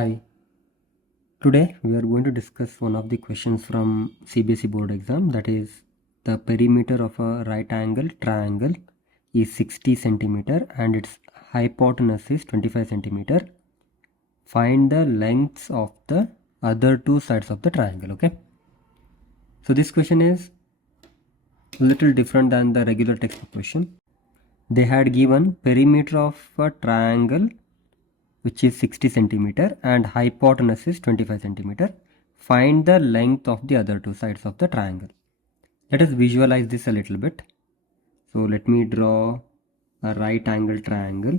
Hi, today we are going to discuss one of the questions from CBSE board exam, that is the perimeter of a right angle triangle is 60 centimeter and its hypotenuse is 25 centimeter. Find the lengths of the other two sides of the triangle. Okay, so this question is a little different than the regular textbook question. They had given perimeter of a triangle which is 60 centimeter and hypotenuse is 25 centimeter. Find the length of the other two sides of the triangle. Let us visualize this a little bit. So let me draw a right angle triangle.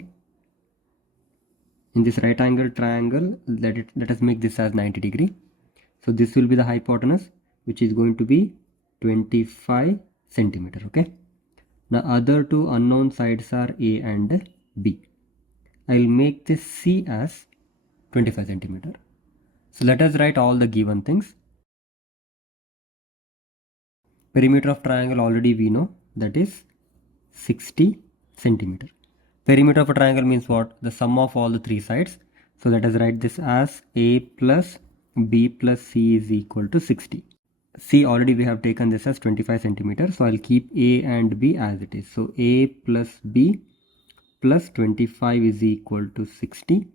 In this right angle triangle, let us make this as 90 degree. So this will be the hypotenuse, which is going to be 25 centimeter. Okay. Now other two unknown sides are A and B. I will make this C as 25 centimeter. So let us write all the given things. Perimeter of triangle already we know, that is 60 centimeter. Perimeter of a triangle means what? The sum of all the three sides. So let us write this as A plus B plus C is equal to 60. C already we have taken this as 25 centimeter. So I'll keep A and B as it is. So A plus B plus 25 is equal to 60.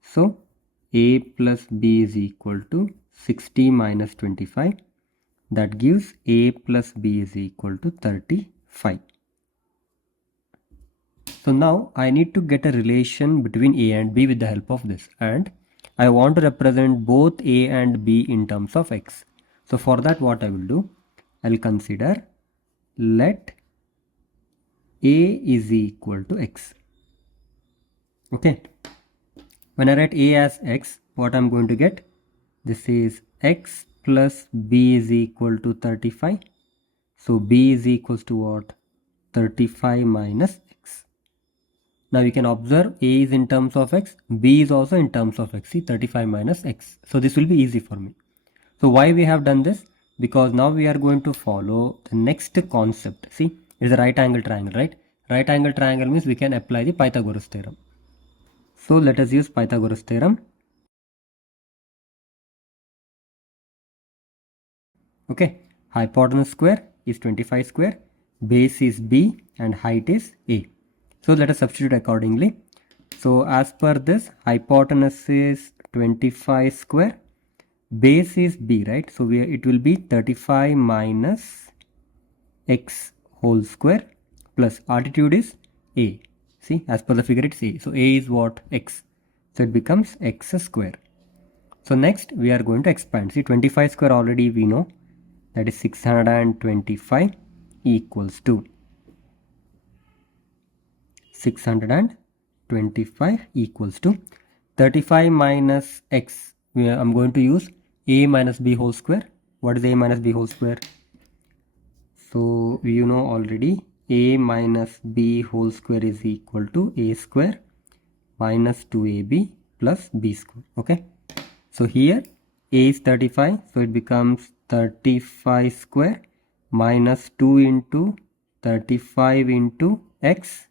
So A plus B is equal to 60 minus 25. That gives A plus B is equal to 35. So now I need to get a relation between A and B with the help of this, and I want to represent both A and B in terms of X. So for that, what I will do, I'll consider let A is equal to X. Okay. When I write A as X, what I'm going to get? This is X plus B is equal to 35. So B is equals to what? 35 minus X. Now you can observe A is in terms of X, B is also in terms of X. See, 35 minus X. So this will be easy for me. So why we have done this? Because now we are going to follow the next concept. See, it is a right angle triangle, right? Right angle triangle means we can apply the Pythagoras theorem. So let us use Pythagoras theorem. Okay, hypotenuse square is 25 square, base is B and height is A. So let us substitute accordingly. So as per this, hypotenuse is 25 square, base is B, right? So it will be 35 minus X whole square plus altitude is A. See, as per the figure it's A. So A is what? X. So it becomes X square. So next we are going to expand. See, 25 square already we know, that is 625 equals to 625 equals to 35 minus X. I'm going to use A minus B whole square. What is A minus B whole square? So you know already, A minus B whole square is equal to A square minus 2AB plus B square. Okay. So here A is 35. So it becomes 35 square minus 2 into 35 into X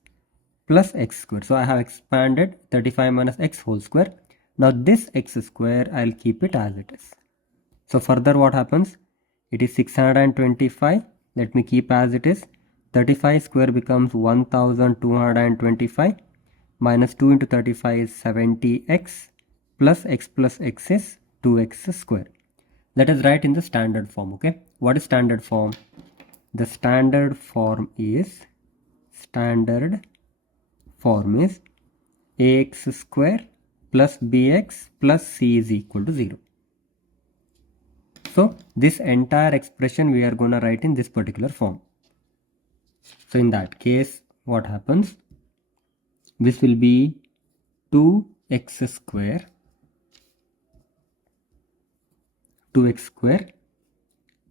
plus X square. So I have expanded 35 minus X whole square. Now this X square, I'll keep it as it is. So further what happens? It is 625. Let me keep as it is. 35 square becomes 1225 minus 2 into 35 is 70x plus X is 2X square. Let us write in the standard form. Okay. What is standard form? The standard form is ax square plus bx plus c is equal to 0. So this entire expression we are going to write in this particular form. So in that case, what happens? This will be 2x square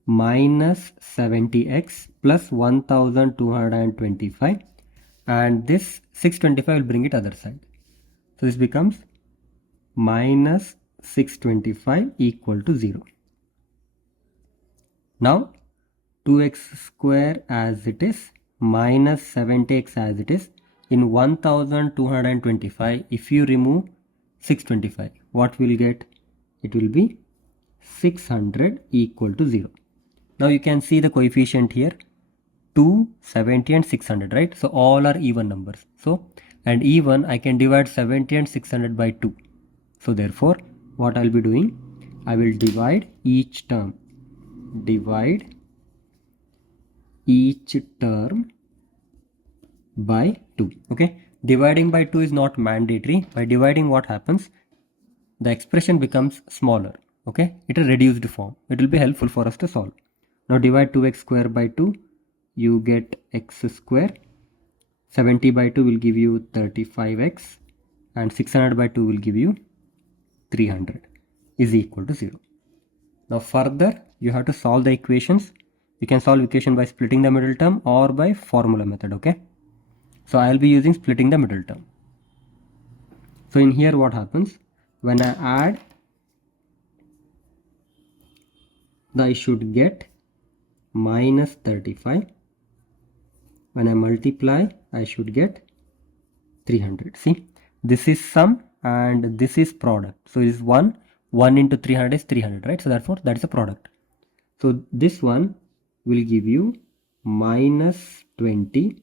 minus 70x plus 1225, and this 625 will bring it other side. So this becomes minus 625 equal to 0. Now 2x square as it is minus 70x as it is. In 1225, if you remove 625, what we'll get? It will be 600 equal to 0. Now you can see the coefficient here, 2, 70 and 600, right? So all are even numbers. So, and even I can divide 70 and 600 by 2. So therefore, what I'll be doing, I will divide each term by 2. Okay, dividing by 2 is not mandatory. By dividing, what happens? The expression becomes smaller. Okay, it is reduced form. It will be helpful for us to solve. Now divide 2x square by 2, you get x square. 70 by 2 will give you 35x, and 600 by 2 will give you 300 is equal to 0. Now further, you have to solve the equations. You can solve equation by splitting the middle term or by formula method. Okay, so I'll be using splitting the middle term. So in here, what happens? When I add, I should get minus 35. When I multiply, I should get 300. See, this is sum and this is product. So it is 1 into 300 is 300, right? So therefore that is a product. So this one will give you minus 20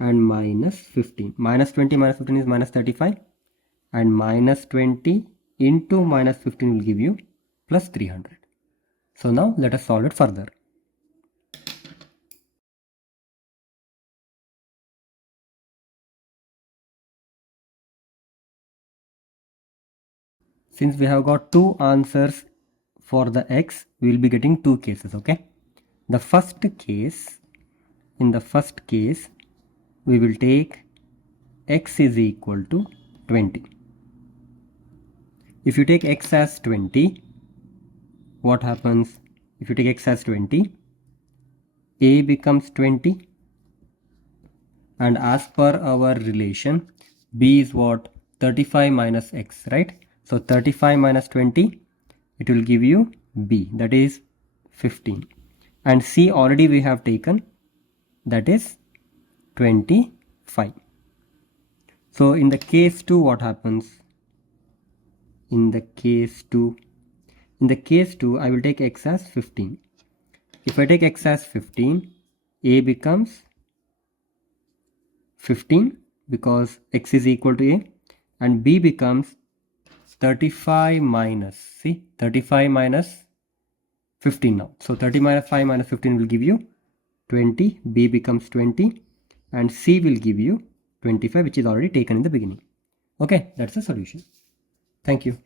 and minus 15. Minus 20 minus 15 is minus 35, and minus 20 into minus 15 will give you plus 300. So now let us solve it further. Since we have got two answers for the x, we will be getting two cases. Okay, the first case, in the first case, we will take x is equal to 20. If you take x as 20, what happens? If you take x as 20, a becomes 20, and as per our relation, b is what? 35 minus x, right? So 35 minus 20, it will give you b, that is 15. And c already we have taken, that is 25. So in the case 2, what happens? In the case 2, I will take x as 15. If I take x as 15, a becomes 15 because x is equal to a, and b becomes 35 minus, see, 35 minus 15 now. So 30 minus 5 minus 15 will give you 20, b becomes 20, and c will give you 25, which is already taken in the beginning. Okay, that's the solution. Thank you.